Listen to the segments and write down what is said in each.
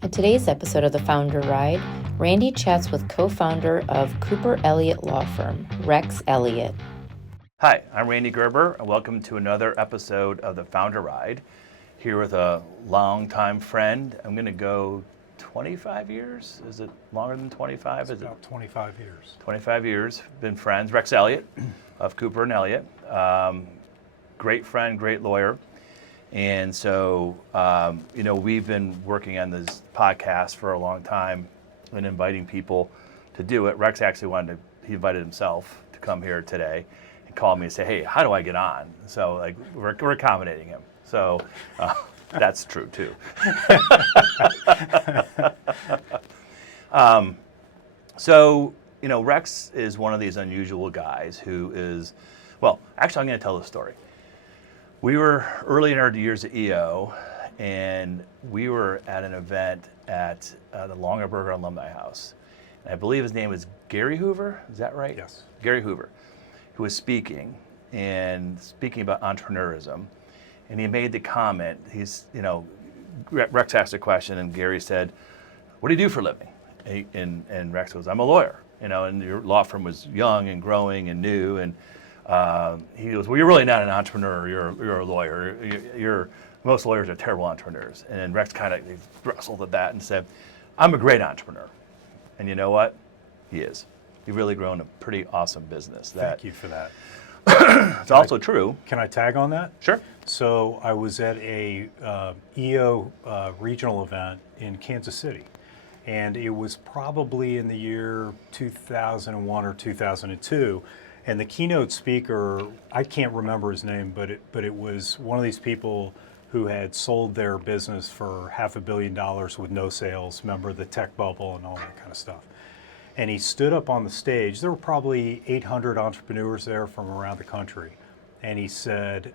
In today's episode of The Founder Ride, Randy chats with co-founder of Cooper Elliott law firm, Rex Elliott. Hi, I'm Randy Gerber, and welcome to another episode of The Founder Ride. Here with a longtime friend. I'm going to go 25 years? Is it longer than 25? It's about 25 years. 25 years, been friends. Rex Elliott of Cooper and Elliott. Great friend, great lawyer. And so, we've been working on this podcast for a long time and inviting people to do it. Rex actually he invited himself to come here today and call me and say, hey, how do I get on? So we're accommodating him. So that's true too. Rex is one of these unusual guys who is, actually I'm going to tell the story. We were early in our years at EO, and we were at an event at the Longaberger Alumni House. And I believe his name is Gary Hoover, is that right? Yes. Gary Hoover, who was speaking about entrepreneurism. And he made the comment, Rex asked a question, and Gary said, what do you do for a living? And Rex goes, I'm a lawyer, and your law firm was young and growing and new, and he goes, well, you're really not an entrepreneur. You're a lawyer. Most lawyers are terrible entrepreneurs. And then Rex kind of wrestled at that and said, I'm a great entrepreneur. And you know what? He is. He's really grown a pretty awesome business. Thank you for that. It's also true. Can I tag on that? Sure. So I was at a EO regional event in Kansas City. And it was probably in the year 2001 or 2002. And the keynote speaker, I can't remember his name, but it was one of these people who had sold their business for $500 million with no sales, remember the tech bubble and all that kind of stuff. And he stood up on the stage. There were probably 800 entrepreneurs there from around the country. And he said,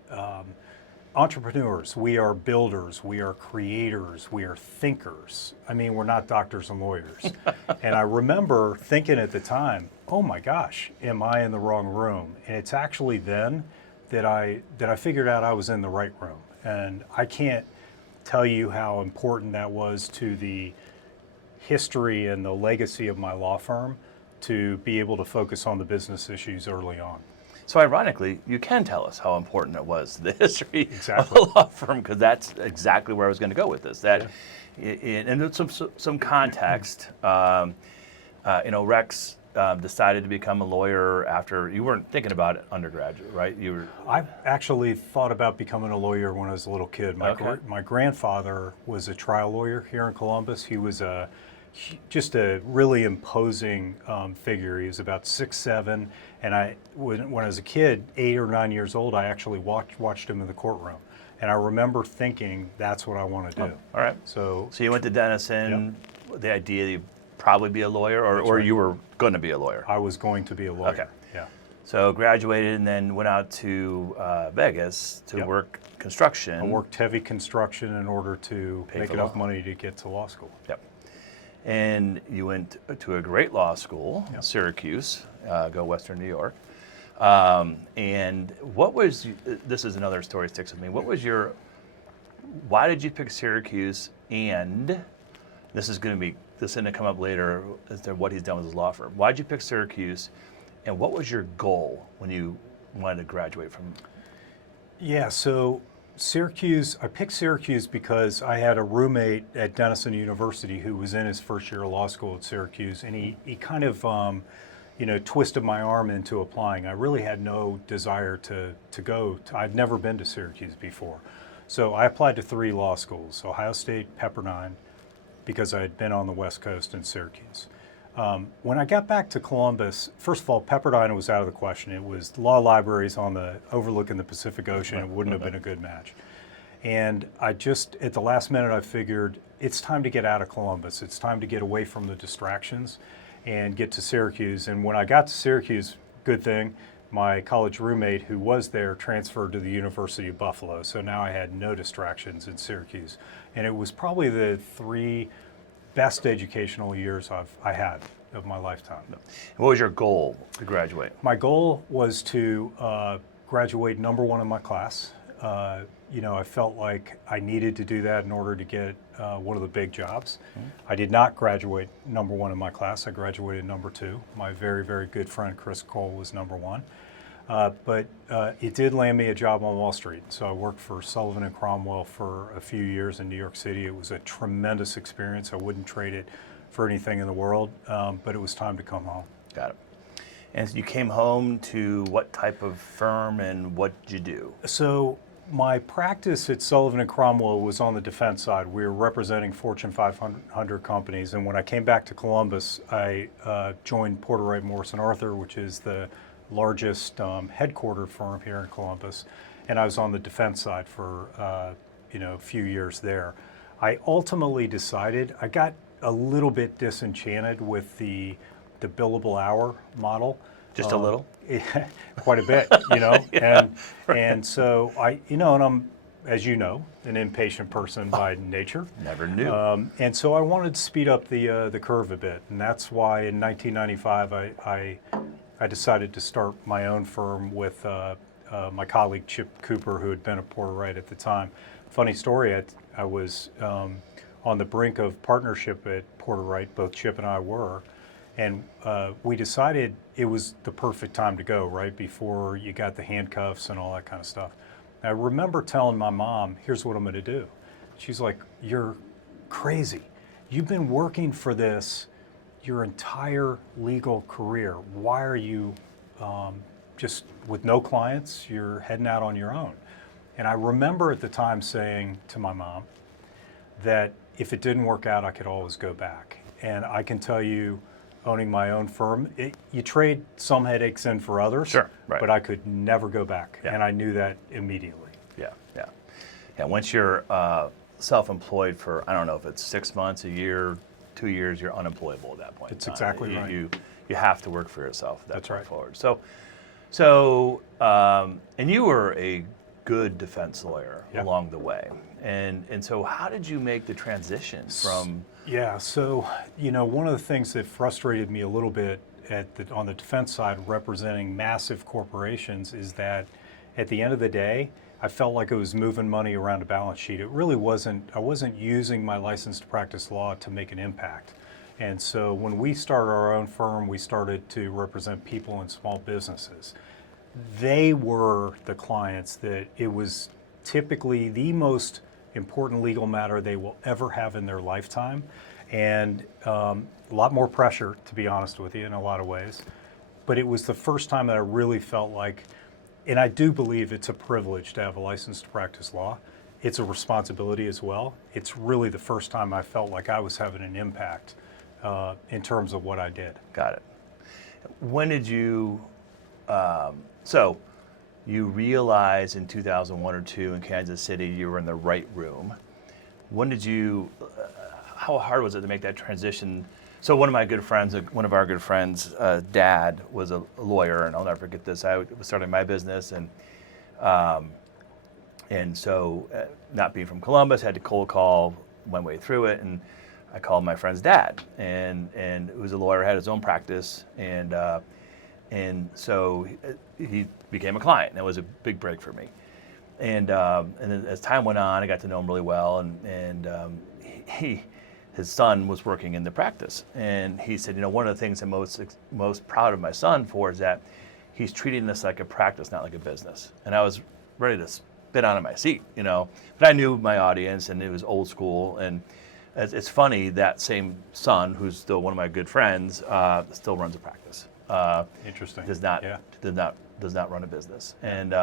entrepreneurs, we are builders, we are creators, we are thinkers. I mean, we're not doctors and lawyers. And I remember thinking at the time, oh my gosh, am I in the wrong room? And it's actually then that I figured out I was in the right room. And I can't tell you how important that was to the history and the legacy of my law firm to be able to focus on the business issues early on. So ironically, you can tell us how important it was to the history Exactly. of the law firm, because that's exactly where I was going to go with this. And some context. Rex decided to become a lawyer after you weren't thinking about it undergraduate, right? I actually thought about becoming a lawyer when I was a little kid. My grandfather was a trial lawyer here in Columbus. He was just a really imposing figure. He was about 6'7", and when I was a kid, 8 or 9 years old, I actually watched him in the courtroom. And I remember thinking, that's what I want to do. All right. So you went to Denison, yep. The idea that you'd probably be a lawyer, or you were going to be a lawyer? I was going to be a lawyer, okay. Yeah. So graduated and then went out to Vegas to yep. work construction. I worked heavy construction in order to make enough money to get to law school. Yep. And you went to a great law school, yep. Syracuse, go Western New York. And this is another story that sticks with me. Why did you pick Syracuse? And this is going to come up later as to what he's done with his law firm. Why did you pick Syracuse? And what was your goal when you wanted to graduate from? Yeah, so Syracuse, I picked Syracuse because I had a roommate at Denison University who was in his first year of law school at Syracuse, and he kind of twisted my arm into applying. I really had no desire to go. I'd never been to Syracuse before. So I applied to 3 law schools, Ohio State, Pepperdine, because I had been on the West Coast in Syracuse. When I got back to Columbus, first of all, Pepperdine was out of the question. It was law libraries overlooking the Pacific Ocean. It wouldn't have been a good match. And at the last minute, I figured it's time to get out of Columbus. It's time to get away from the distractions and get to Syracuse. And when I got to Syracuse, good thing, my college roommate who was there transferred to the University of Buffalo. So now I had no distractions in Syracuse. And it was probably the 3 best educational years I had of my lifetime. What was your goal to graduate? My goal was to graduate #1 in my class. I felt like I needed to do that in order to get one of the big jobs. I did not graduate number one in my class. I graduated number two. My very, very good friend Chris Cole was number one. But it did land me a job on Wall Street. So I worked for Sullivan and Cromwell for a few years in New York City. It was a tremendous experience. I wouldn't trade it for anything in the world, but it was time to come home. Got it. And so you came home to what type of firm and what did you do? So my practice at Sullivan and Cromwell was on the defense side. We were representing Fortune 500 companies. And when I came back to Columbus, I joined Porter Wright Morrison Arthur, which is the largest headquartered firm here in Columbus. And I was on the defense side for a few years there. I ultimately decided, I got a little bit disenchanted with the billable hour model. Just a little? Quite a bit, Yeah, and so and I'm, as you know, an impatient person by nature. Never knew. And so I wanted to speed up the curve a bit, and that's why in 1995 I decided to start my own firm with my colleague Chip Cooper, who had been at Porter Wright at the time. Funny story, I was on the brink of partnership at Porter Wright, both Chip and I were, and we decided it was the perfect time to go, right before you got the handcuffs and all that kind of stuff. And I remember telling my mom, here's what I'm going to do. She's like, you're crazy. You've been working for this your entire legal career. Why are you just with no clients, you're heading out on your own? And I remember at the time saying to my mom that if it didn't work out, I could always go back. And I can tell you, owning my own firm, you trade some headaches in for others, Sure, right. but I could never go back. Yeah. And I knew that immediately. Yeah, once you're self-employed for, I don't know if it's 6 months, a year, 2 years, you're unemployable at that point. That's exactly right. You have to work for yourself at that That's point right. forward. And you were a good defense lawyer Yep. along the way. And so how did you make the transition from... Yeah, so, one of the things that frustrated me a little bit on the defense side, representing massive corporations, is that at the end of the day, I felt like it was moving money around a balance sheet. It really wasn't. I wasn't using my license to practice law to make an impact. And so when we started our own firm, we started to represent people in small businesses. They were the clients that it was typically the most important legal matter they will ever have in their lifetime, and a lot more pressure, to be honest with you, in a lot of ways. But it was the first time that I really felt like, and I do believe it's a privilege to have a license to practice law. It's a responsibility as well. It's really the first time I felt like I was having an impact in terms of what I did. Got it. When did you... So you realized in 2001 or 2 in Kansas City you were in the right room. When did you, how hard was it to make that transition? So one of our good friends, dad was a lawyer, and I'll never forget this. I was starting my business, and so not being from Columbus, had to cold call one way through it, and I called my friend's dad, and it was a lawyer, had his own practice, and so he became a client, and it was a big break for me. And then as time went on, I got to know him really well, and his son was working in the practice, and he said, one of the things I'm most proud of my son for is that he's treating this like a practice, not like a business. And I was ready to spit on in my seat, but I knew my audience, and it was old school, and it's funny that same son, who's still one of my good friends, still runs a practice. Interesting. Does not run a business, and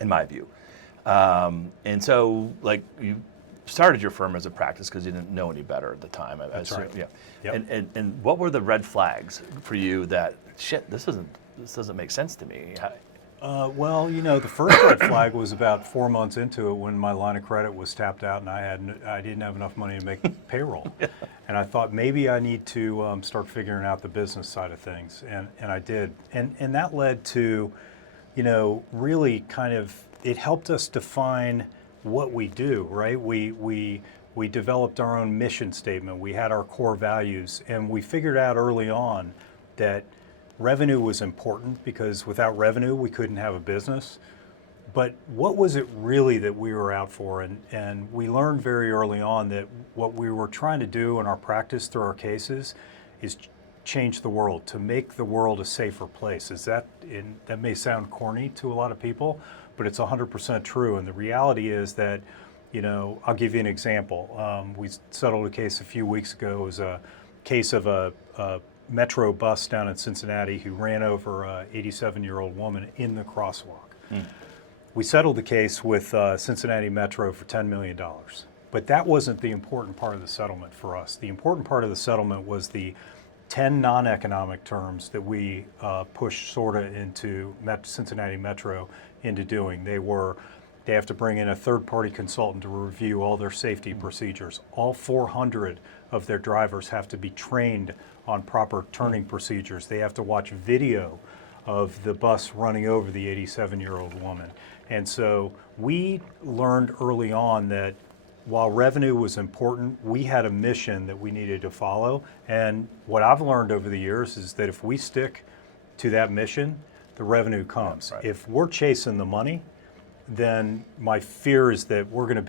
in my view, and so you started your firm as a practice because you didn't know any better at the time. That's right. Yeah. Yep. And what were the red flags for you that this doesn't make sense to me? Well, the first red flag was about 4 months into it when my line of credit was tapped out and I didn't have enough money to make payroll. Yeah. And I thought maybe I need to start figuring out the business side of things, and I did. And that led to, really kind of, it helped us define what we do, right? We developed our own mission statement. We had our core values, and we figured out early on that revenue was important because without revenue, we couldn't have a business. But what was it really that we were out for? And we learned very early on that what we were trying to do in our practice through our cases is change the world, to make the world a safer place. That may sound corny to a lot of people, but it's 100% true. And the reality is that, I'll give you an example. We settled a case a few weeks ago. It was a case of a metro bus down in Cincinnati who ran over a 87-year-old woman in the crosswalk. We settled the case with Cincinnati Metro for $10 million. But that wasn't the important part of the settlement for us. The important part of the settlement was the 10 non-economic terms that we pushed sort of into Cincinnati Metro into doing. They have to bring in a third-party consultant to review all their safety procedures. All 400 of their drivers have to be trained on proper turning procedures. They have to watch video of the bus running over the 87-year-old woman. And so we learned early on that while revenue was important, we had a mission that we needed to follow. And what I've learned over the years is that if we stick to that mission, the revenue comes. Yeah, right. If we're chasing the money, then my fear is that we're going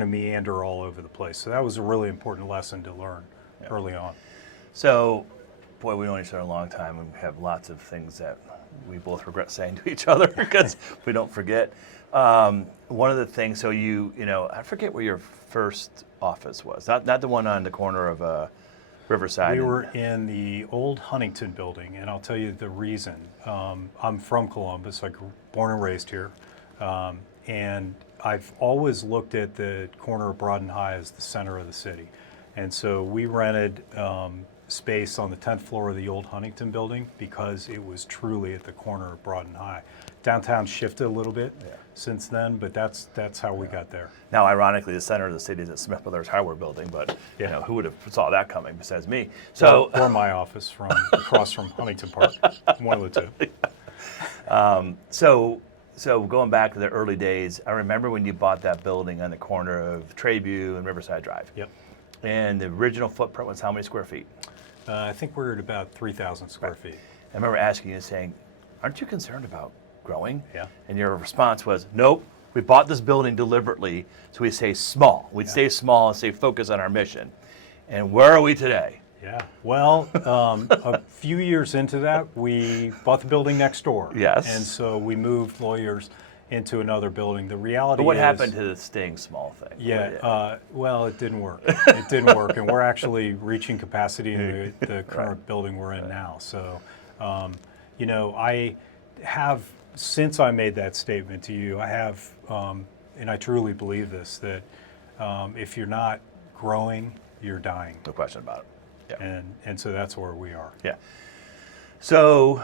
to meander all over the place. So that was a really important lesson to learn early on. So, boy, we know each other a long time, and we have lots of things that we both regret saying to each other because we don't forget. One of the things, so I forget where your first office was. Not the one on the corner of Riverside. We were in the old Huntington building, and I'll tell you the reason. I'm from Columbus. I grew born and raised here. And I've always looked at the corner of Broad and High as the center of the city. And so we rented space on the 10th floor of the old Huntington building because it was truly at the corner of Broad and High. Downtown shifted a little bit since then, but that's how we got there. Now, ironically, the center of the city is at Smith Brothers Hardware Building, but who would have saw that coming besides me? So, or my office from across from Huntington Park, one of the two. So going back to the early days, I remember when you bought that building on the corner of Trayview and Riverside Drive. Yep. And the original footprint was how many square feet? I think we're at about 3,000 square feet. I remember asking you, saying, aren't you concerned about growing? Yeah. And your response was, nope, we bought this building deliberately so we stay small. We'd stay small and stay focused on our mission. And where are we today? Yeah. Well, a few years into that, we bought the building next door. Yes. And so we moved lawyers into another building. The reality But what is, happened to the staying small thing? Yeah. Well, it didn't work. It didn't work, and we're actually reaching capacity in the current building we're in now. So, I have, since I made that statement to you, I have, and I truly believe this, that if you're not growing, you're dying. No question about it. Yeah. And so that's where we are. Yeah. So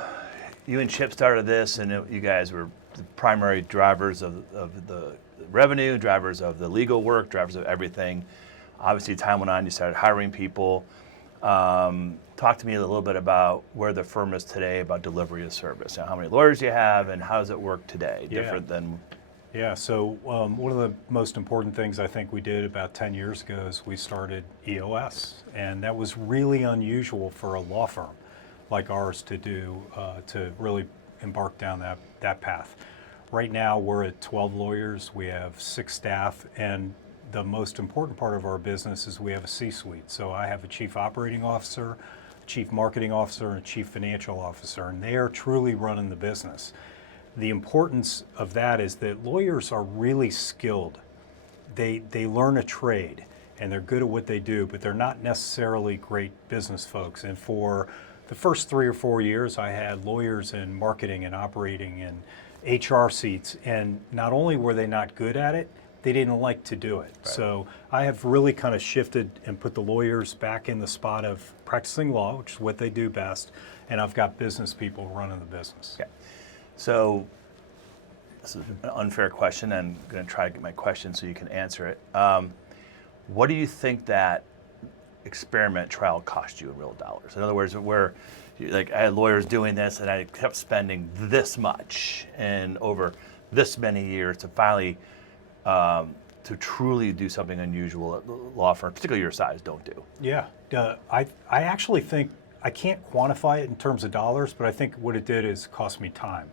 you and Chip started this, and you guys were the primary drivers of the revenue, drivers of the legal work, drivers of everything. Obviously, time went on, you started hiring people. Talk to me a little bit about where the firm is today, about delivery of service. Now, how many lawyers you have, and how does it work today? Different than... Yeah, so one of the most important things I think we did about 10 years ago is we started EOS, and that was really unusual for a law firm like ours to do, to really embark down that path. Right now we're at 12 lawyers, we have 6 staff, and the most important part of our business is we have a C-suite. So I have a chief operating officer, a chief marketing officer, and a chief financial officer, and they are truly running the business. The importance of that is that lawyers are really skilled. They learn a trade and they're good at what they do, but they're not necessarily great business folks. And for the first 3 or 4 years, I had lawyers in marketing and operating and HR seats, and not only were they not good at it, they didn't like to do it. Right. So I have really kind of shifted and put the lawyers back in the spot of practicing law, which is what they do best, and I've got business people running the business. Okay. So this is an unfair question, and I'm going to try to get my question so you can answer it. What do you think that experiment trial cost you in real dollars? In other words, where I had lawyers doing this, and I kept spending this much and over this many years to finally to truly do something unusual that law firms, particularly your size, don't do. Yeah, I actually think I can't quantify it in terms of dollars, but I think what it did is cost me time.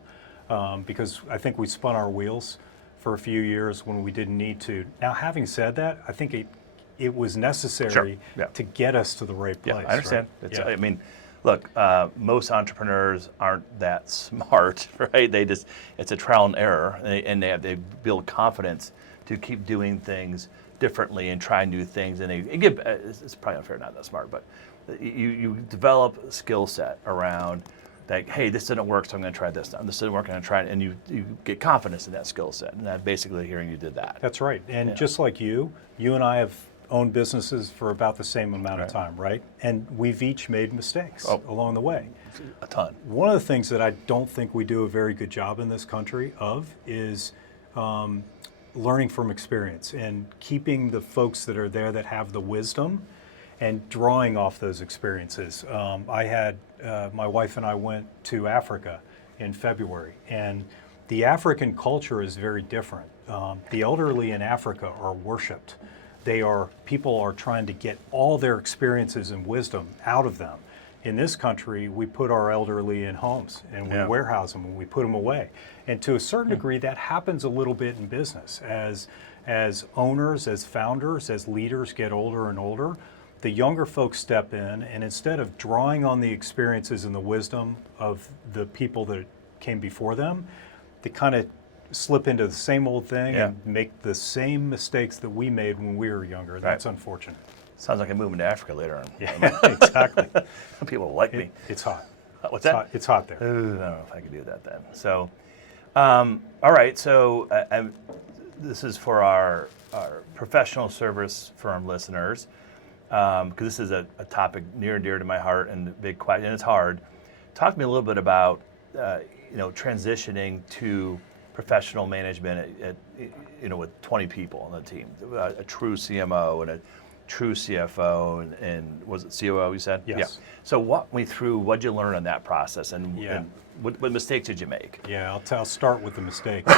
because I think we spun our wheels for a few years when we didn't need to. Now, having said that, I think it was necessary to get us to the right place. Yeah, I understand. Right? It's, I mean, look, most entrepreneurs aren't that smart, right? It's a trial and error, and they build confidence to keep doing things differently and try new things. And they give, it's probably unfair, not that smart, but you develop a skill set around like, hey, this didn't work, so I'm going to try this now. This didn't work, I'm going to try it. And you get confidence in that skill set. And I'm basically hearing you did that. That's right. And just like you and I have owned businesses for about the same amount of time, right? And we've each made mistakes along the way. A ton. One of the things that I don't think we do a very good job in this country of is learning from experience and keeping the folks that are there that have the wisdom and drawing off those experiences. I had, my wife and I went to Africa in February, and the African culture is very different. The elderly in Africa are worshipped. People are trying to get all their experiences and wisdom out of them. In this country, we put our elderly in homes and we warehouse them and we put them away. And to a certain degree, that happens a little bit in business. As owners, as founders, as leaders get older and older, the younger folks step in, and instead of drawing on the experiences and the wisdom of the people that came before them, they kind of slip into the same old thing and make the same mistakes that we made when we were younger. That's unfortunate. Sounds like I'm moving to Africa later on. Yeah, exactly. People will like me. It's hot. What's that? It's hot there. I don't know if I could do that then. So, all right. So this is for our professional service firm listeners, because this is a topic near and dear to my heart and a big question, and it's hard. Talk to me a little bit about transitioning to professional management with 20 people on the team, a true CMO and a true CFO, and was it COO you said? Yes. Yeah. So walk me through, what did you learn in that process, and what mistakes did you make? Yeah, I'll start with the mistakes,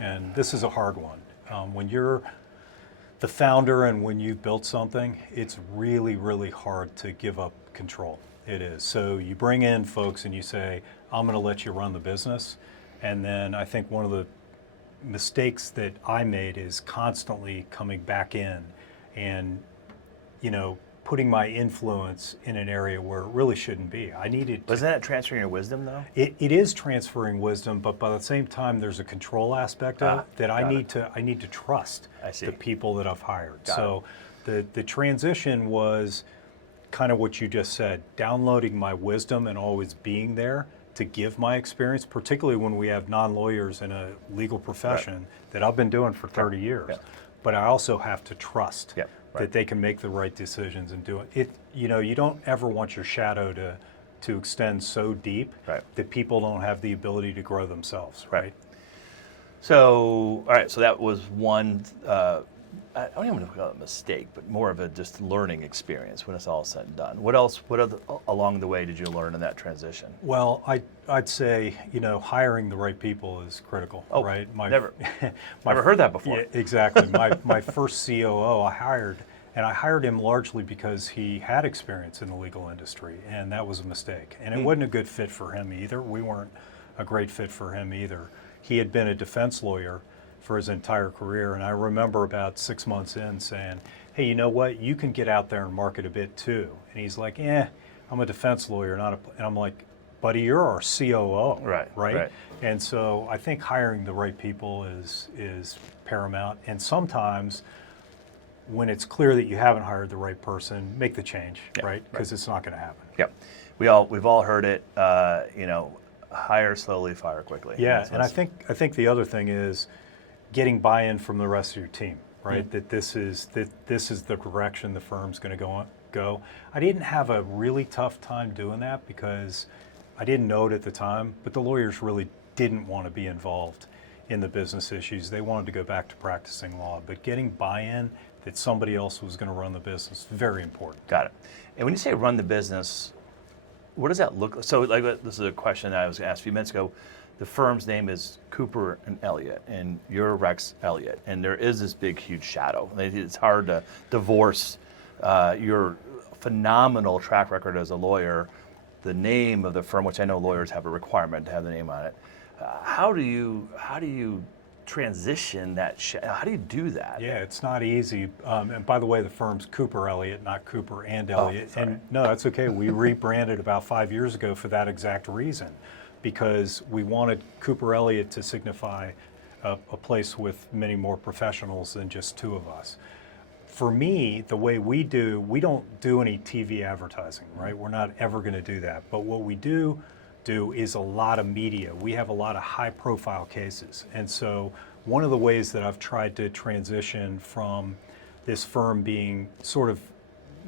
and this is a hard one. When you're the founder and when you've built something, it's really, really hard to give up control. It is. So you bring in folks and you say, I'm going to let you run the business. And then I think one of the mistakes that I made is constantly coming back in and, putting my influence in an area where it really shouldn't be. I needed to. Wasn't that transferring your wisdom though? It is transferring wisdom, but by the same time, there's a control aspect of it that I need to trust the people that I've hired. So the transition was kind of what you just said, downloading my wisdom and always being there to give my experience, particularly when we have non-lawyers in a legal profession that I've been doing for 30 years. Yeah. But I also have to trust that they can make the right decisions and do it. You don't ever want your shadow to extend so deep that people don't have the ability to grow themselves, right? So, all right, so that was one, I don't even know if we call it a mistake, but more of a just learning experience when it's all said and done. What else, along the way did you learn in that transition? Well, I'd say, hiring the right people is critical, right? Never heard that before. Yeah, exactly. My first COO I hired him largely because he had experience in the legal industry, and that was a mistake. And it wasn't a good fit for him either. We weren't a great fit for him either. He had been a defense lawyer for his entire career, and I remember about 6 months in saying, hey, you know what, you can get out there and market a bit too. And he's like, I'm a defense lawyer, and I'm like, buddy, you're our COO, right? And so I think hiring the right people is paramount, and sometimes when it's clear that you haven't hired the right person, make the change, right? Because it's not going to happen. Yep. We've all heard it, hire slowly, fire quickly. Yeah, and I think the other thing is getting buy-in from the rest of your team, right? That this is the direction the firm's going to go. I didn't have a really tough time doing that because I didn't know it at the time, but the lawyers really didn't want to be involved in the business issues. They wanted to go back to practicing law, but getting buy-in that somebody else was going to run the business, very important. Got it. And when you say run the business, what does that look like? So this is a question I was asked a few minutes ago. The firm's name is Cooper and Elliott, and you're Rex Elliott, and there is this big, huge shadow. It's hard to divorce your phenomenal track record as a lawyer, the name of the firm, which I know lawyers have a requirement to have the name on it, How do you transition that? How do you do that? Yeah, it's not easy. And by the way, the firm's Cooper Elliott, not Cooper and Elliott. Sorry. And no, that's okay. We rebranded about 5 years ago for that exact reason, because we wanted Cooper Elliott to signify a place with many more professionals than just two of us. For me, the way we don't do any TV advertising, right? We're not ever going to do that. But what we do is a lot of media. We have a lot of high profile cases. And so one of the ways that I've tried to transition from this firm being sort of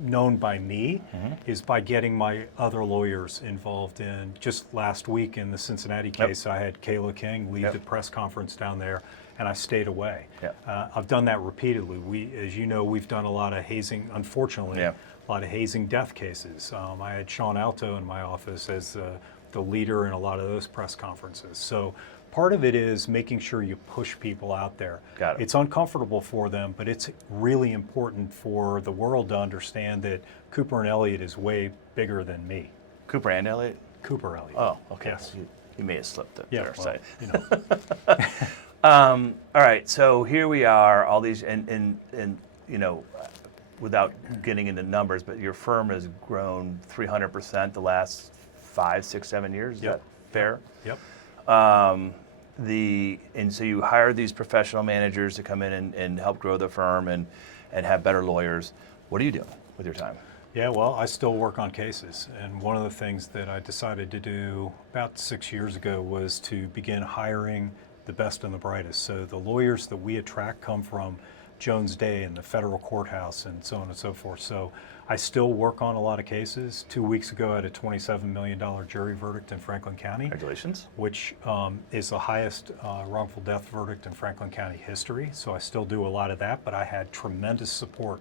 known by me is by getting my other lawyers involved in. Just last week in the Cincinnati case, I had Kayla King lead the press conference down there, and I stayed away. I've done that repeatedly. As you know, we've done a lot of hazing, unfortunately, a lot of hazing death cases. I had Sean Alto in my office as the leader in a lot of those press conferences. So part of it is making sure you push people out there. Got it. It's uncomfortable for them, but it's really important for the world to understand that Cooper and Elliott is way bigger than me. Cooper and Elliott? Cooper Elliott. Oh, okay. Yes. You may have slipped it Yeah, there. well, you know. All right, so here we are, all these, and you know, without getting into numbers, but your firm has grown 300% the last 5, 6, 7 years. Is that fair? Yep. And so you hired these professional managers to come in and help grow the firm and have better lawyers. What are you doing with your time? Yeah, well, I still work on cases. And one of the things that I decided to do about 6 years ago was to begin hiring the best and the brightest. So the lawyers that we attract come from Jones Day and the federal courthouse and so on and so forth. So I still work on a lot of cases. 2 weeks ago, I had a $27 million jury verdict in Franklin County. Congratulations. Which is the highest wrongful death verdict in Franklin County history. So I still do a lot of that, but I had tremendous support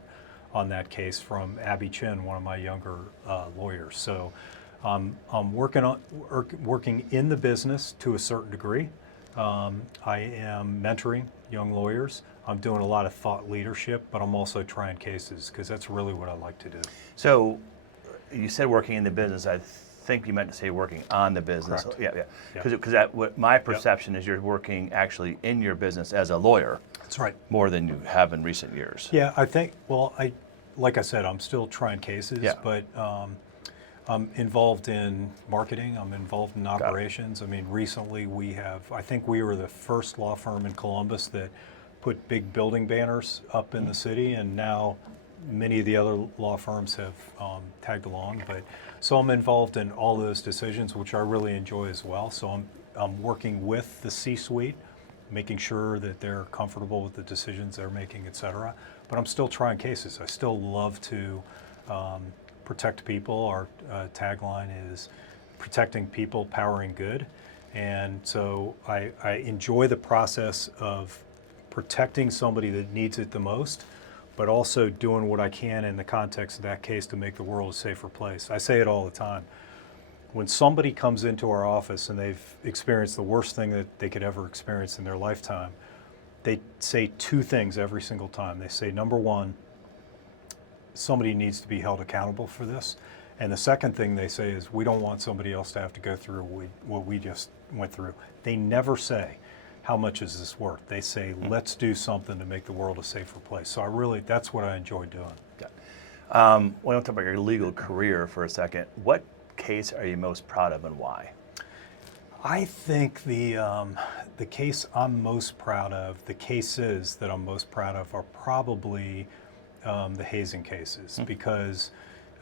on that case from Abby Chin, one of my younger lawyers. So I'm working in the business to a certain degree. I am mentoring young lawyers. I'm doing a lot of thought leadership, but I'm also trying cases because that's really what I like to do. So you said working in the business. I think you meant to say working on the business. Correct. Yeah. Because what my perception is, you're working actually in your business as a lawyer. That's right. More than you have in recent years. Yeah, I think, well, like I said, I'm still trying cases, but I'm involved in marketing, I'm involved in operations. I mean, recently I think we were the first law firm in Columbus that put big building banners up in the city, and now many of the other law firms have tagged along. So I'm involved in all those decisions, which I really enjoy as well. So I'm working with the C-suite, making sure that they're comfortable with the decisions they're making, et cetera. But I'm still trying cases. I still love to protect people. Our tagline is protecting people, powering good. And so I enjoy the process of protecting somebody that needs it the most, but also doing what I can in the context of that case to make the world a safer place. I say it all the time. When somebody comes into our office and they've experienced the worst thing that they could ever experience in their lifetime, they say two things every single time. They say, number one, somebody needs to be held accountable for this. And the second thing they say is, we don't want somebody else to have to go through what we just went through. They never say, how much is this worth? They say, let's do something to make the world a safer place. So that's what I enjoy doing. I want to talk about your legal career for a second. What case are you most proud of and why? I think the case I'm most proud of, the cases that I'm most proud of are probably the hazing cases, because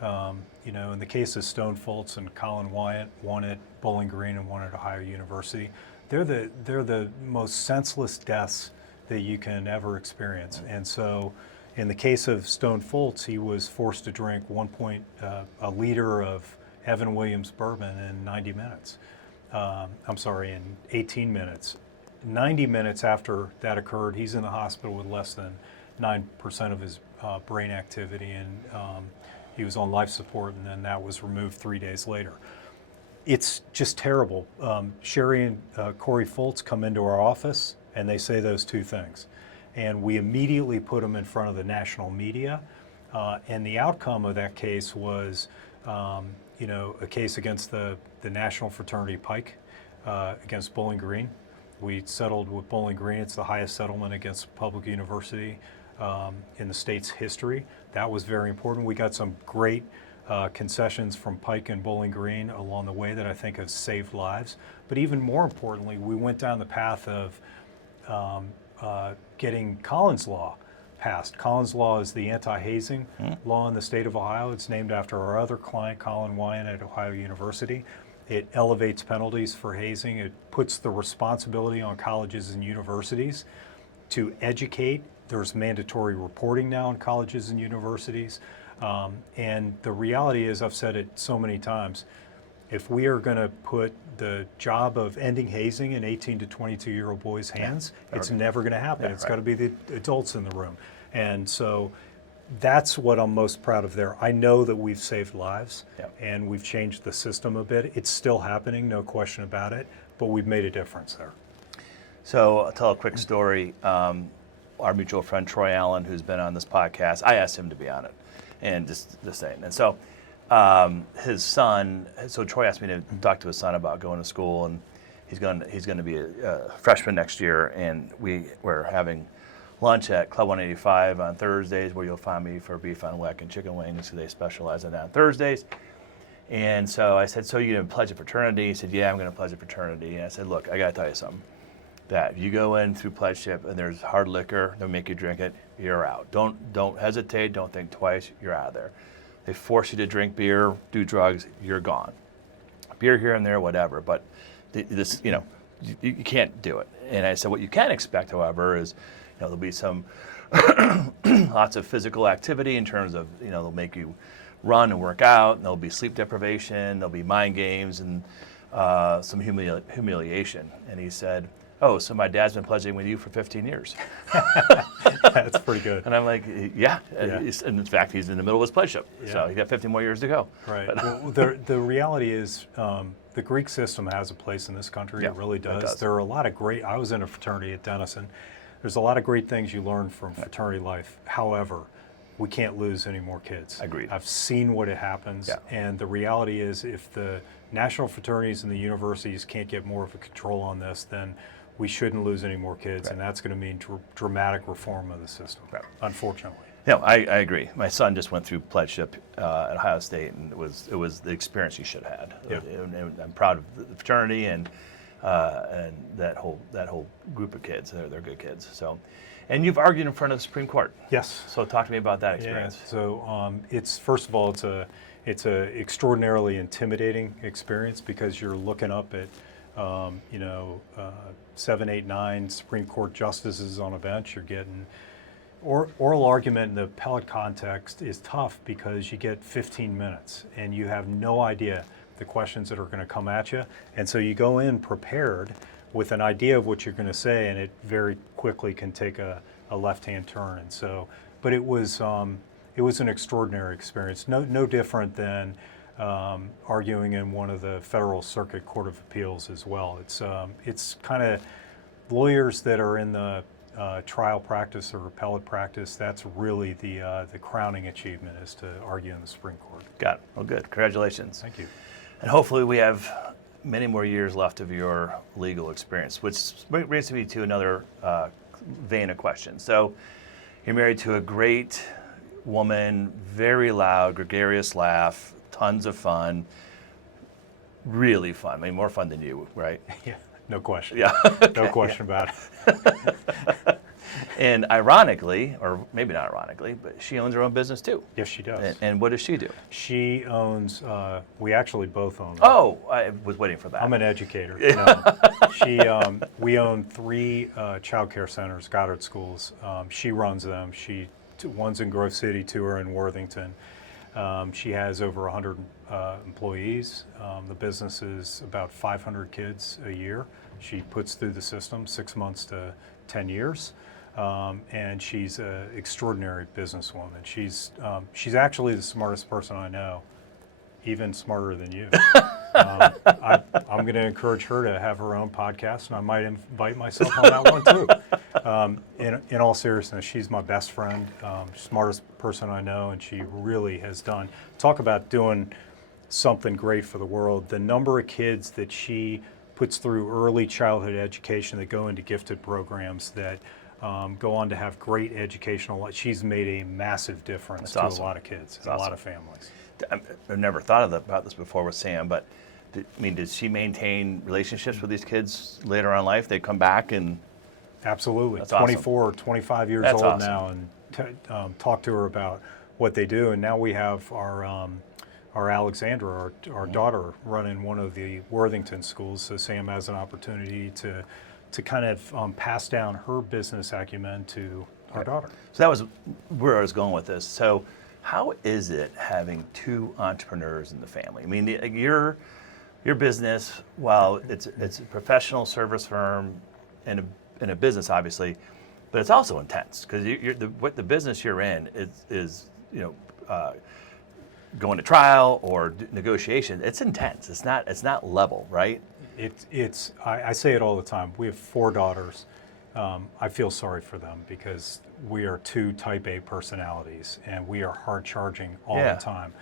in the case of Stone Fultz and Colin Wyatt, one at Bowling Green and one at Ohio University, they're the most senseless deaths that you can ever experience. And so in the case of Stone Fultz, he was forced to drink a liter of Evan Williams bourbon in 90 minutes. In 18 minutes. 90 minutes after that occurred, he's in the hospital with less than 9% of his brain activity, and he was on life support, and then that was removed 3 days later. It's just terrible. Sherry and Corey Fultz come into our office, and they say those two things. And we immediately put them in front of the national media, and the outcome of that case was a case against the National Fraternity Pike against Bowling Green. We settled with Bowling Green. It's the highest settlement against a public university in the state's history. That was very important. We got some great concessions from Pike and Bowling Green along the way that I think have saved lives. But even more importantly, we went down the path of getting Collins Law passed. Collins Law is the anti-hazing law in the state of Ohio. It's named after our other client, Colin Wyan at Ohio University. It elevates penalties for hazing. It puts the responsibility on colleges and universities to educate. There's mandatory reporting now in colleges and universities. And the reality is, I've said it so many times, if we are going to put the job of ending hazing in 18 to 22-year-old boys' hands, it's never going to happen. Yeah, it's got to be the adults in the room. And so that's what I'm most proud of there. I know that we've saved lives and we've changed the system a bit. It's still happening, no question about it, but we've made a difference there. So I'll tell a quick story. Our mutual friend Troy Allen, who's been on this podcast, I asked him to be on it, and just saying. And so his son, so Troy asked me to talk to his son about going to school, and he's going to be a freshman next year, and we're having lunch at Club 185 on Thursdays, where you'll find me for beef on weck and chicken wings, because they specialize in that on Thursdays. And so I said, so you're going to pledge a fraternity? He said, yeah, I'm going to pledge a fraternity. And I said, look, I got to tell you something. That you go in through pledgeship and there's hard liquor, they'll make you drink it, you're out. Don't hesitate, don't think twice, you're out of there. They force you to drink beer, do drugs, you're gone. Beer here and there, whatever, but this, you can't do it. And I said, what you can expect, however, is there'll be some lots of physical activity in terms of, they'll make you run and work out, and there'll be sleep deprivation, there'll be mind games, and some humiliation. And he said, oh, so my dad's been pledging with you for 15 years. That's pretty good. And I'm like, yeah. And in fact, he's in the middle of his pledgeship, so he's got 15 more years to go. Right. Well, the reality is the Greek system has a place in this country. It really does. It does. There are a lot of great, I was in a fraternity at Denison. There's a lot of great things you learn from fraternity life. However, we can't lose any more kids. Agreed. I've seen what it happens, and the reality is if the national fraternities and the universities can't get more of a control on this, then we shouldn't lose any more kids, and that's going to mean dramatic reform of the system, unfortunately. No, I agree. My son just went through pledgeship at Ohio State, and it was the experience he should have had. And I'm proud of the fraternity and that whole group of kids. They're good kids. So, and you've argued in front of the Supreme Court. Yes. So talk to me about that experience. Yeah. So it's first of all it's a extraordinarily intimidating experience because you're looking up at 7, 8, 9 Supreme Court justices on a bench. You're getting oral argument in the appellate context is tough because you get 15 minutes and you have no idea the questions that are going to come at you. And so you go in prepared with an idea of what you're going to say, and it very quickly can take a left-hand turn. And so, but it was an extraordinary experience. No different than arguing in one of the Federal Circuit Court of Appeals as well. It's kind of lawyers that are in the trial practice or appellate practice. That's really the crowning achievement, is to argue in the Supreme Court. Got it. Well, good. Congratulations. Thank you. And hopefully we have many more years left of your legal experience, which brings me to another vein of questions. So you're married to a great woman, very loud, gregarious laugh, tons of fun, really fun. I mean, more fun than you, right? Yeah, no question. Yeah. No question about it. And ironically, or maybe not ironically, but she owns her own business too. Yes, she does. And what does she do? She owns, we actually both own. Oh, I was waiting for that. I'm an educator. No. We own 3 child care centers, Goddard schools. She runs them. One's in Grove City, 2 are in Worthington. She has over 100 employees. The business is about 500 kids a year. She puts through the system 6 months to 10 years. And she's an extraordinary businesswoman. She's actually the smartest person I know, even smarter than you. I'm going to encourage her to have her own podcast, and I might invite myself on that one too. In all seriousness, she's my best friend, smartest person I know, and she really has done. Talk about doing something great for the world. The number of kids that she puts through early childhood education that go into gifted programs that go on to have great educational. She's made a massive difference to awesome. a lot of kids and That's a lot awesome. of families. I've never thought about this before with Sam, but did she maintain relationships with these kids later on in life? They come back and Absolutely. That's awesome. 24 or 25 years That's old awesome. now, and talk to her about what they do. And now we have our Alexandra, our daughter, running one of the Worthington schools. So Sam has an opportunity to kind of pass down her business acumen to our daughter. So that was where I was going with this. So how is it having two entrepreneurs in the family? I mean, your business, while it's a professional service firm and a business, obviously, but it's also intense because the business you're in is going to trial or negotiation. It's intense. It's not level, right? I say it all the time. We have 4 daughters. I feel sorry for them because we are 2 type A personalities and we are hard charging all Yeah. the time.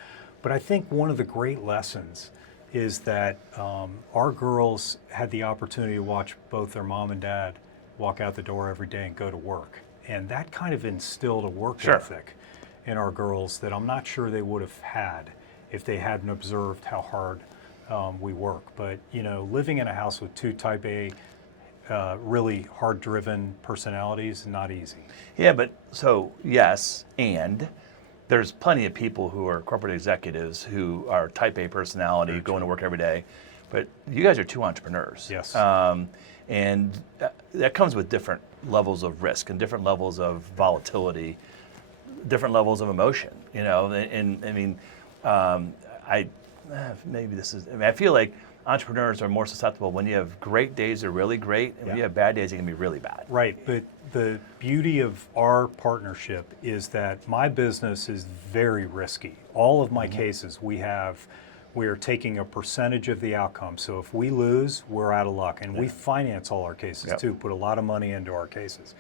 But I think one of the great lessons is that our girls had the opportunity to watch both their mom and dad walk out the door every day and go to work. And that kind of instilled a work Sure. ethic in our girls that I'm not sure they would have had if they hadn't observed how hard we work. But living in a house with 2 type A really hard-driven personalities, not easy. Yeah, but so yes, and there's plenty of people who are corporate executives who are type A personality, going to work every day. But you guys are 2 entrepreneurs. Yes. And that comes with different levels of risk and different levels of volatility, different levels of emotion. And I mean, maybe this is. I mean, I feel like entrepreneurs are more susceptible when you have great days are really great, and when you have bad days, it can be really bad. Right, but the beauty of our partnership is that my business is very risky. All of my cases, we are taking a percentage of the outcome. So if we lose, we're out of luck. And we finance all our cases too, put a lot of money into our cases.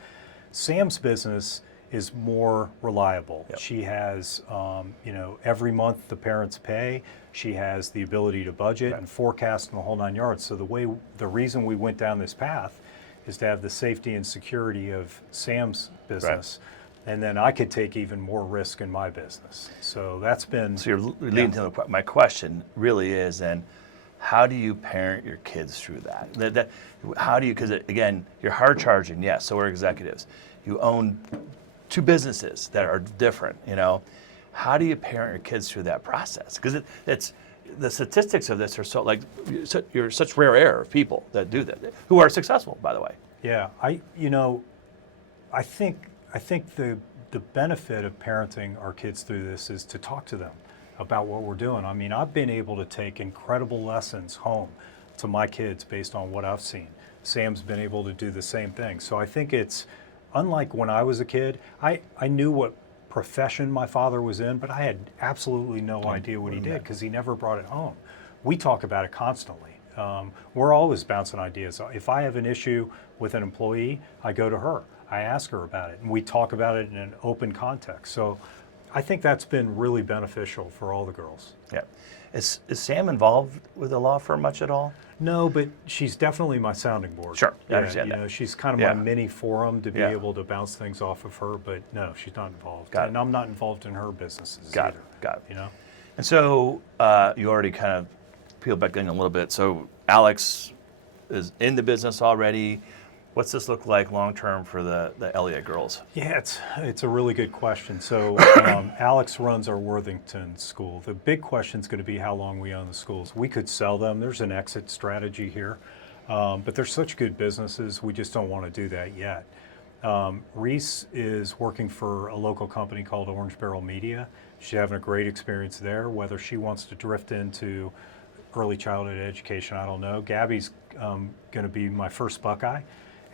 Sam's business is more reliable. She has, every month the parents pay. She has the ability to budget and forecast and the whole 9 yards. So the reason we went down this path is to have the safety and security of Sam's business. And then I could take even more risk in my business. So that's been. So you're leading to my question really is, then, how do you parent your kids through that? How do you, because again, you're hard charging, yes, so we're executives. You own 2 businesses that are different, How do you parent your kids through that process? Because it's the statistics of this are so, like, you're such rare air of people that do that, who are successful, by the way. Yeah, I think the benefit of parenting our kids through this is to talk to them about what we're doing. I mean, I've been able to take incredible lessons home to my kids based on what I've seen. Sam's been able to do the same thing. So I think it's, unlike when I was a kid, I knew what profession my father was in, but I had absolutely no idea what he did because he never brought it home. We talk about it constantly. We're always bouncing ideas. If I have an issue with an employee, I go to her. I ask her about it, and we talk about it in an open context. So I think that's been really beneficial for all the girls. Yeah. Is Sam involved with the law firm much at all? No, but she's definitely my sounding board. Sure, I understand that. She's kind of my mini forum to be able to bounce things off of her, but no, she's not involved. Got it. And I'm not involved in her businesses Got either. it, got it. And so you already kind of peeled back in a little bit. So Alex is in the business already. What's this look like long term for the Elliott girls? Yeah, it's a really good question. So Alex runs our Worthington school. The big question is going to be how long we own the schools. We could sell them. There's an exit strategy here. But they're such good businesses, we just don't want to do that yet. Reese is working for a local company called Orange Barrel Media. She's having a great experience there. Whether she wants to drift into early childhood education, I don't know. Gabby's going to be my first Buckeye.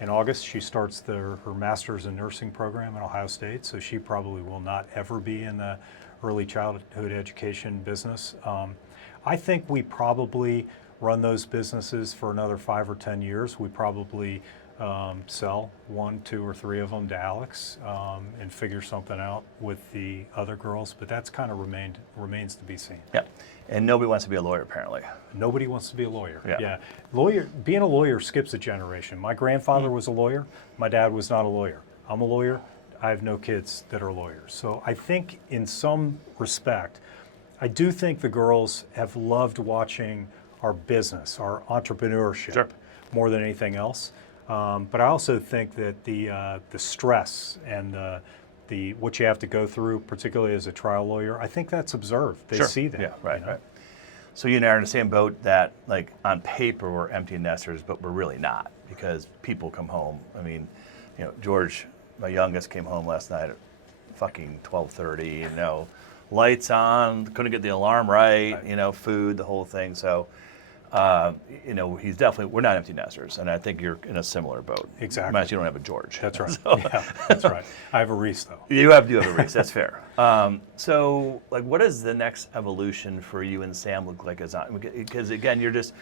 In August, she starts her master's in nursing program at Ohio State, so she probably will not ever be in the early childhood education business. I think we probably run those businesses for another 5 or 10 years. We probably sell 1, 2, or 3 of them to Alex and figure something out with the other girls. But that's kind of remains to be seen. Yeah, and nobody wants to be a lawyer apparently. Nobody wants to be a lawyer. Yeah. Being a lawyer skips a generation. My grandfather was a lawyer. My dad was not a lawyer. I'm a lawyer. I have no kids that are lawyers. So I think in some respect, I do think the girls have loved watching our business, our entrepreneurship, Sure. more than anything else. But I also think that the stress and the what you have to go through, particularly as a trial lawyer, I think that's observed. They Sure. see that. Yeah, right, you know? right. So you and I are in the same boat that, like, on paper we're empty nesters, but we're really not, because people come home. I mean, you know, George, my youngest, came home last night at fucking 12:30. You know, lights on, couldn't get the alarm right. You know, food, the whole thing. So, you know, we're not empty nesters, and I think you're in a similar boat. Exactly. Unless you don't have a George. That's right. So- Yeah, that's right. I have a Reese though. You have a race, that's fair. So, like, what does the next evolution for you and Sam look like? Because again, you're just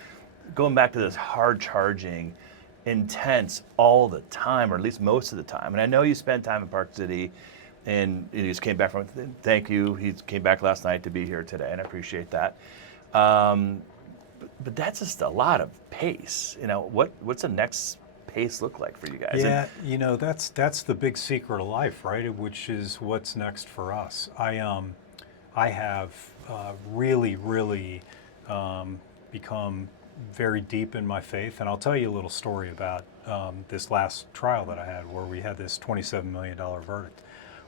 going back to this hard-charging, intense all the time, or at least most of the time. And I know you spent time in Park City, and you just came back from. Thank you. He came back last night to be here today, and I appreciate that. But that's just a lot of pace. You know, what's the next pace look like for you guys? Yeah, you know, that's the big secret of life, right? Which is what's next for us. I have really become very deep in my faith, and I'll tell you a little story about this last trial that I had, where we had this $27 million verdict.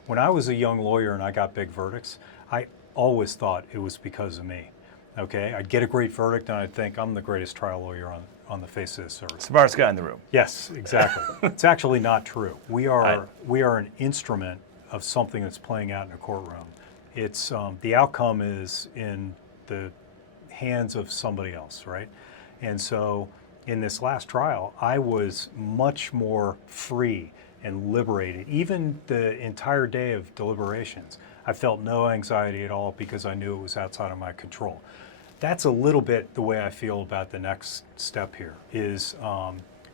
When I was a young lawyer and I got big verdicts, I always thought it was because of me. Okay, I'd get a great verdict and I'd think I'm the greatest trial lawyer on the face of this earth. Smartest guy in the room. Yes, exactly. It's actually not true. We are an instrument of something that's playing out in a courtroom. It's the outcome is in the hands of somebody else, right? And so in this last trial, I was much more free and liberated. Even the entire day of deliberations, I felt no anxiety at all because I knew it was outside of my control. That's a little bit the way I feel about the next step here is,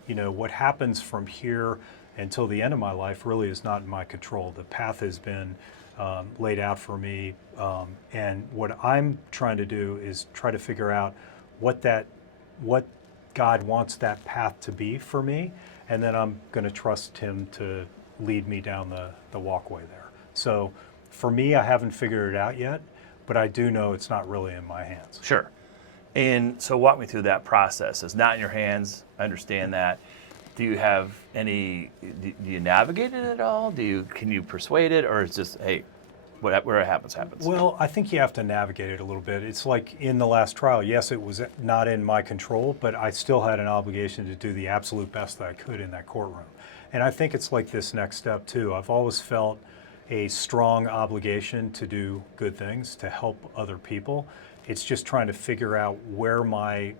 you know, what happens from here until the end of my life really is not in my control. The path has been laid out for me, and what I'm trying to do is try to figure out what God wants that path to be for me, and then I'm going to trust Him to lead me down the walkway there. So for me, I haven't figured it out yet, but I do know it's not really in my hands. Sure. And so walk me through that process. It's not in your hands. I understand that. Do you have any, do you navigate it at all? Can you persuade it, or it's just, hey, where it happens, happens? Well, I think you have to navigate it a little bit. It's like in the last trial, yes, it was not in my control, but I still had an obligation to do the absolute best that I could in that courtroom. And I think it's like this next step too. I've always felt a strong obligation to do good things, to help other people. It's just trying to figure out where my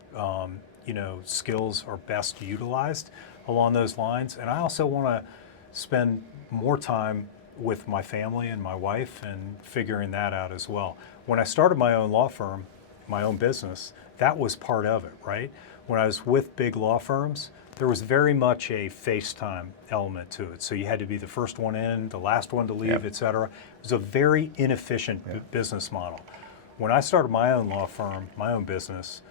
skills are best utilized along those lines. And I also want to spend more time with my family and my wife and figuring that out as well. When I started my own law firm, my own business, that was part of it, right? When I was with big law firms, there was very much a FaceTime element to it. So you had to be the first one in, the last one to leave, et cetera. It was a very inefficient business model. When I started my own law firm, my own business,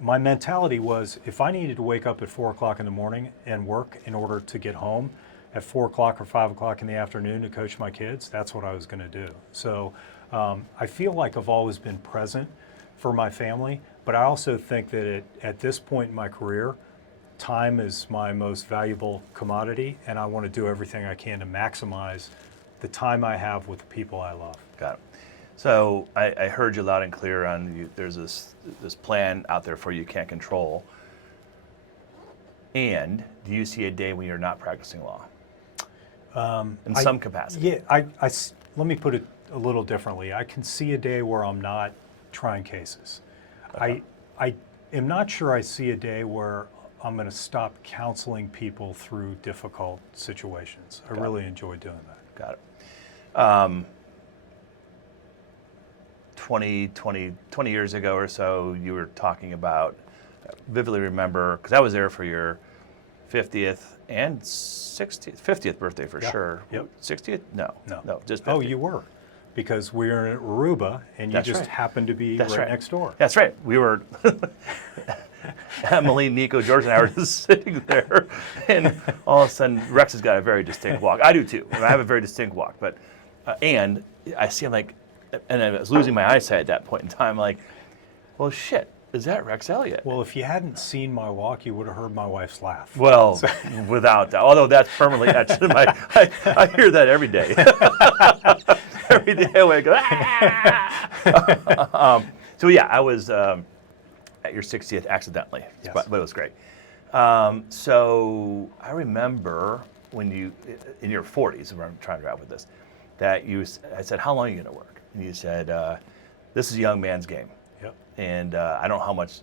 my mentality was if I needed to wake up at 4 o'clock in the morning and work in order to get home at 4 o'clock or 5 o'clock in the afternoon to coach my kids, that's what I was going to do. So I feel like I've always been present for my family, but I also think that at this point in my career, time is my most valuable commodity, and I want to do everything I can to maximize the time I have with the people I love. Got it. So I heard you loud and clear on there's this plan out there for you can't control. And do you see a day when you're not practicing law? In some capacity. Yeah, let me put it a little differently. I can see a day where I'm not trying cases. Okay. I am not sure I see a day where I'm going to stop counseling people through difficult situations. I really enjoy doing that. Got it. 20 years ago or so, you were talking about, I vividly remember, because I was there for your 50th and 60th, 50th birthday for sure. Yep. 60th? No, just 50th. Oh, you were, because we were in Aruba, and you That's just right. happened to be That's right right. next door. That's right. We were, Emily, Nico, George, and I were just sitting there, and all of a sudden, Rex has got a very distinct walk. I do too. I have a very distinct walk, but, and I see him like, and I was losing my eyesight at that point in time, like, well, shit, is that Rex Elliott? Well, if you hadn't seen my walk, you would have heard my wife's laugh. Well, without doubt. Although that's permanently etched in my, I hear that every day. Every day I wake up. So yeah, I was at your 60th accidentally, Yes. but it was great. So I remember when you, in your 40s, when I'm trying to wrap with this, that I said, how long are you going to work? And you said, this is a young man's game. Yep. And I don't know how much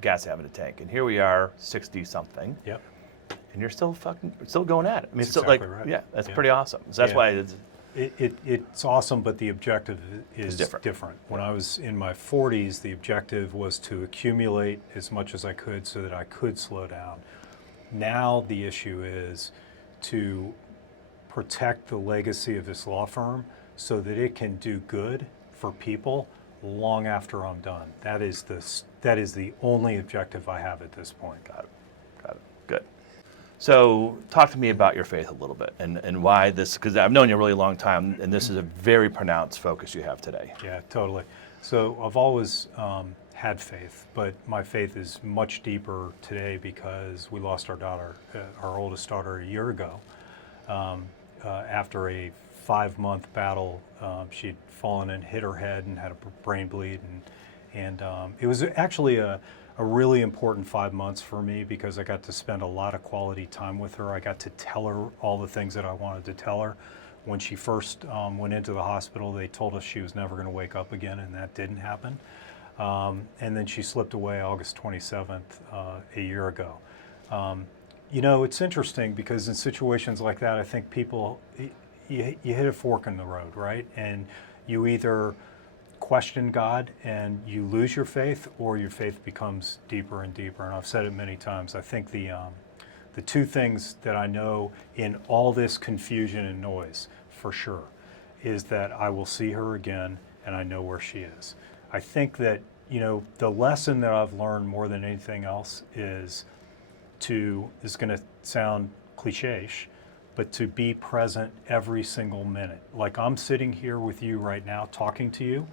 gas I have in the tank. And here we are, 60 something. Yep. And you're still going at it. I mean, That's it's still exactly like, right. yeah, that's Yeah. pretty awesome. So that's Yeah. why it's It's awesome, but the objective is different. When I was in my 40s, the objective was to accumulate as much as I could so that I could slow down. Now the issue is to protect the legacy of this law firm so that it can do good for people long after I'm done. That is the only objective I have at this point. Got it. Good. So talk to me about your faith a little bit and why this, because I've known you a really long time, and this is a very pronounced focus you have today. Yeah, totally. So I've always had faith, but my faith is much deeper today because we lost our daughter, our oldest daughter, a year ago. After a 5-month battle, she'd fallen and hit her head and had a brain bleed, and it was actually a really important 5 months for me because I got to spend a lot of quality time with her. I got to tell her all the things that I wanted to tell her. When she first went into the hospital, they told us she was never going to wake up again, and that didn't happen. And then she slipped away August 27th, a year ago. You know, it's interesting because in situations like that, I think people, you hit a fork in the road, right? And you either question God and you lose your faith, or your faith becomes deeper and deeper. And I've said it many times. I think the two things that I know in all this confusion and noise for sure is that I will see her again and I know where she is. I think that, you know, the lesson that I've learned more than anything else is this is going to sound cliche-ish, but to be present every single minute. Like I'm sitting here with you right now talking to you.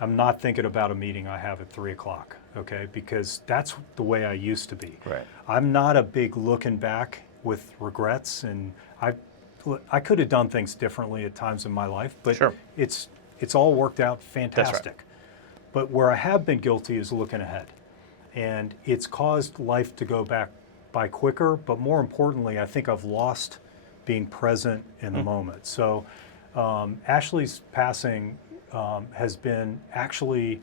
I'm not thinking about a meeting I have at 3 o'clock, okay? Because that's the way I used to be. Right. I'm not a big looking back with regrets, and I could have done things differently at times in my life, but Sure. it's all worked out fantastic. That's right. But where I have been guilty is looking ahead. And it's caused life to go by quicker, but more importantly, I think I've lost being present in the moment. So Ashley's passing has been actually,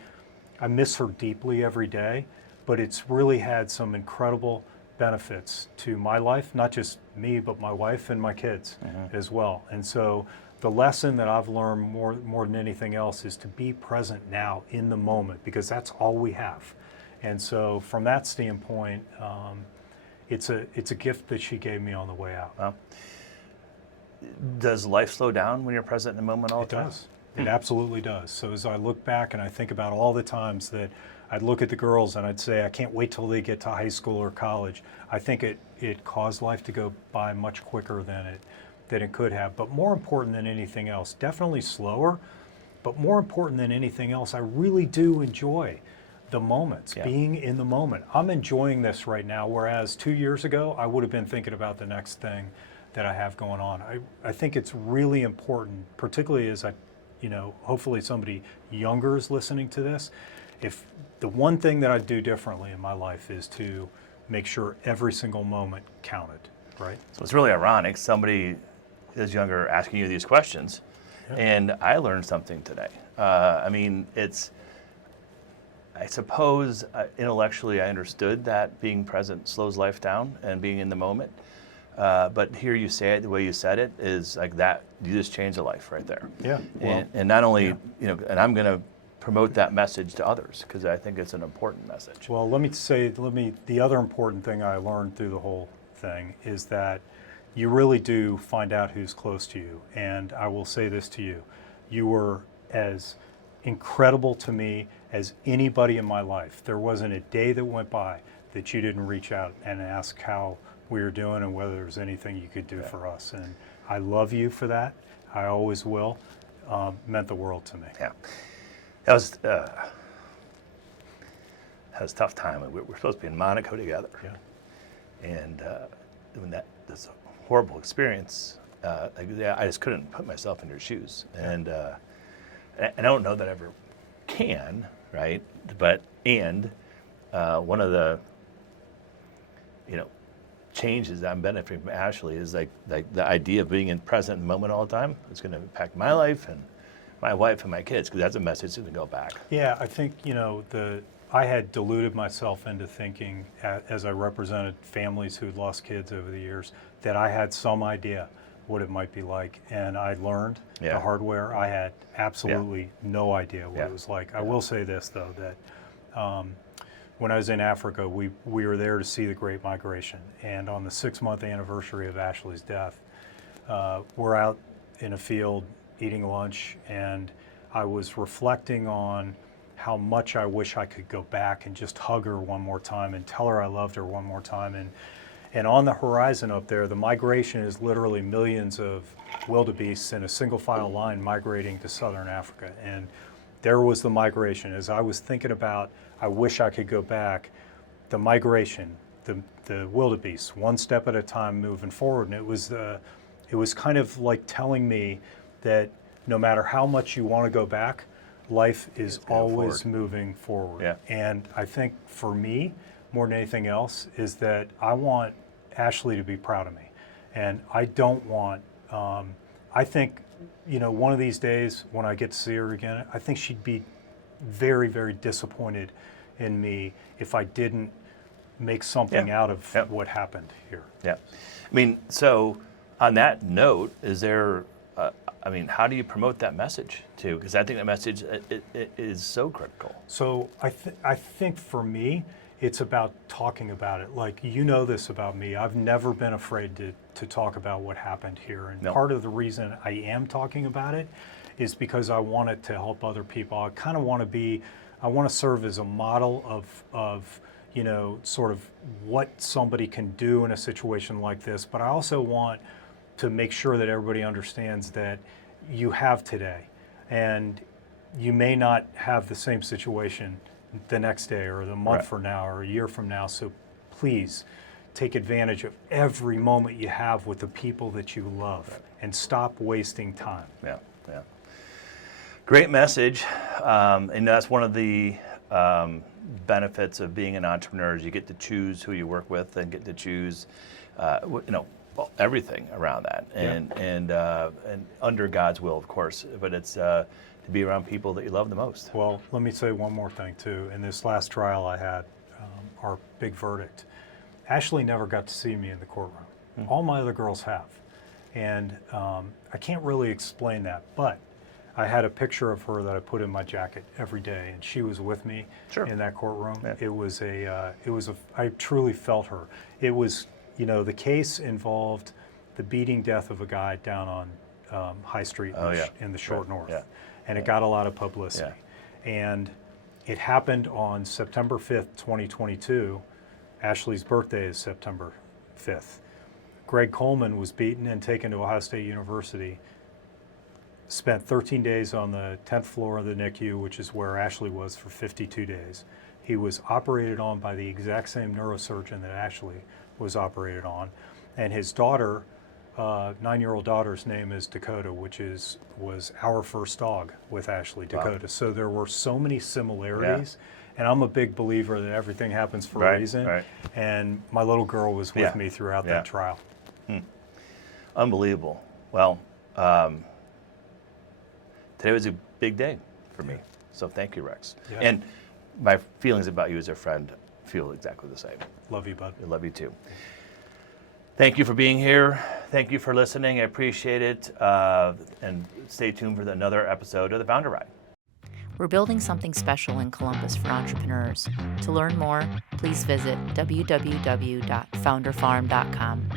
I miss her deeply every day, but it's really had some incredible benefits to my life, not just me, but my wife and my kids as well. And so the lesson that I've learned more than anything else is to be present now in the moment, because that's all we have. And so from that standpoint, it's a gift that she gave me on the way out. Well, does life slow down when you're present in the moment all the time? It does. It absolutely does. So as I look back and I think about all the times that I'd look at the girls and I'd say, I can't wait till they get to high school or college, I think it caused life to go by much quicker than it could have. But more important than anything else, definitely slower, but more important than anything else, I really do enjoy the moments, being in the moment. I'm enjoying this right now, whereas 2 years ago, I would have been thinking about the next thing that I have going on. I think it's really important, particularly as hopefully somebody younger is listening to this. If the one thing that I'd do differently in my life is to make sure every single moment counted, right? So it's really ironic, somebody is younger asking you these questions, and I learned something today. I mean, I suppose intellectually I understood that being present slows life down and being in the moment. But here you say it, the way you said it is like that, you just changed a life right there. Yeah. Well, and not only, and I'm going to promote that message to others because I think it's an important message. well, the other important thing I learned through the whole thing is that you really do find out who's close to you. And I will say this to you. You were as incredible to me as anybody in my life. There wasn't a day that went by that you didn't reach out and ask how we were doing and whether there's anything you could do for us. And I love you for that. I always will. Meant the world to me. Yeah. That was a tough time. We're supposed to be in Monaco together. Yeah. And when this horrible experience, I just couldn't put myself in your shoes. And I don't know that I ever can, right? But one of the changes I'm benefiting from Ashley is like the idea of being in present moment all the time. It's going to impact my life and my wife and my kids, because that's a message that's going to go back. Yeah, I think I had deluded myself into thinking, as I represented families who'd lost kids over the years, that I had some idea what it might be like, and I learned the hardware. I had absolutely no idea what it was like. I will say this though, that when I was in Africa, we were there to see the Great Migration, and on the 6-month anniversary of Ashley's death, we're out in a field eating lunch, and I was reflecting on how much I wish I could go back and just hug her one more time and tell her I loved her one more time. And on the horizon up there, the migration is literally millions of wildebeests in a single file line migrating to southern Africa. And there was the migration. As I was thinking about, I wish I could go back, the migration, the wildebeest, one step at a time moving forward. And it was kind of like telling me that no matter how much you want to go back, life is always moving forward. Yeah. And I think for me, more than anything else, is that I want Ashley to be proud of me. And I don't want, I think, one of these days when I get to see her again, I think she'd be very, very disappointed in me if I didn't make something out of what happened here. Yeah. I mean, so on that note, is there, how do you promote that message too? Because I think that message it is so critical. So I think for me, it's about talking about it. Like, this about me. I've never been afraid to talk about what happened here. And part of the reason I am talking about it is because I want it to help other people. I kind of want to serve as a model of sort of what somebody can do in a situation like this. But I also want to make sure that everybody understands that you have today, and you may not have the same situation the next day or the month from now or a year from now. So please take advantage of every moment you have with the people that you love and stop wasting time. Yeah, yeah. Great message. And that's one of the benefits of being an entrepreneur is you get to choose who you work with and get to choose, everything around that, and under God's will, of course. But it's to be around people that you love the most. Well, let me say one more thing too. In this last trial I had, our big verdict, Ashley never got to see me in the courtroom. All my other girls have, and I can't really explain that, but I had a picture of her that I put in my jacket every day, and she was with me in that courtroom. Yeah. I truly felt her. It was, the case involved the beating death of a guy down on High Street in the Short North, and it got a lot of publicity. And it happened on September 5th, 2022. Ashley's birthday is September 5th. Greg Coleman was beaten and taken to Ohio State University, spent 13 days on the 10th floor of the NICU, which is where Ashley was for 52 days. He was operated on by the exact same neurosurgeon that Ashley was operated on. And his daughter, 9-year-old daughter's name is Dakota, which was our first dog with Ashley, Dakota. Wow. So there were so many similarities. And I'm a big believer that everything happens for a reason. And my little girl was with me throughout that trial. Unbelievable. Well, today was a big day for me. So thank you, Rex. And my feelings about you as a friend feel exactly the same. Love you, bud. I love you too. Thank you for being here. Thank you for listening. I appreciate it. And stay tuned for another episode of The Founder Ride. We're building something special in Columbus for entrepreneurs. To learn more, please visit www.founderfarm.com.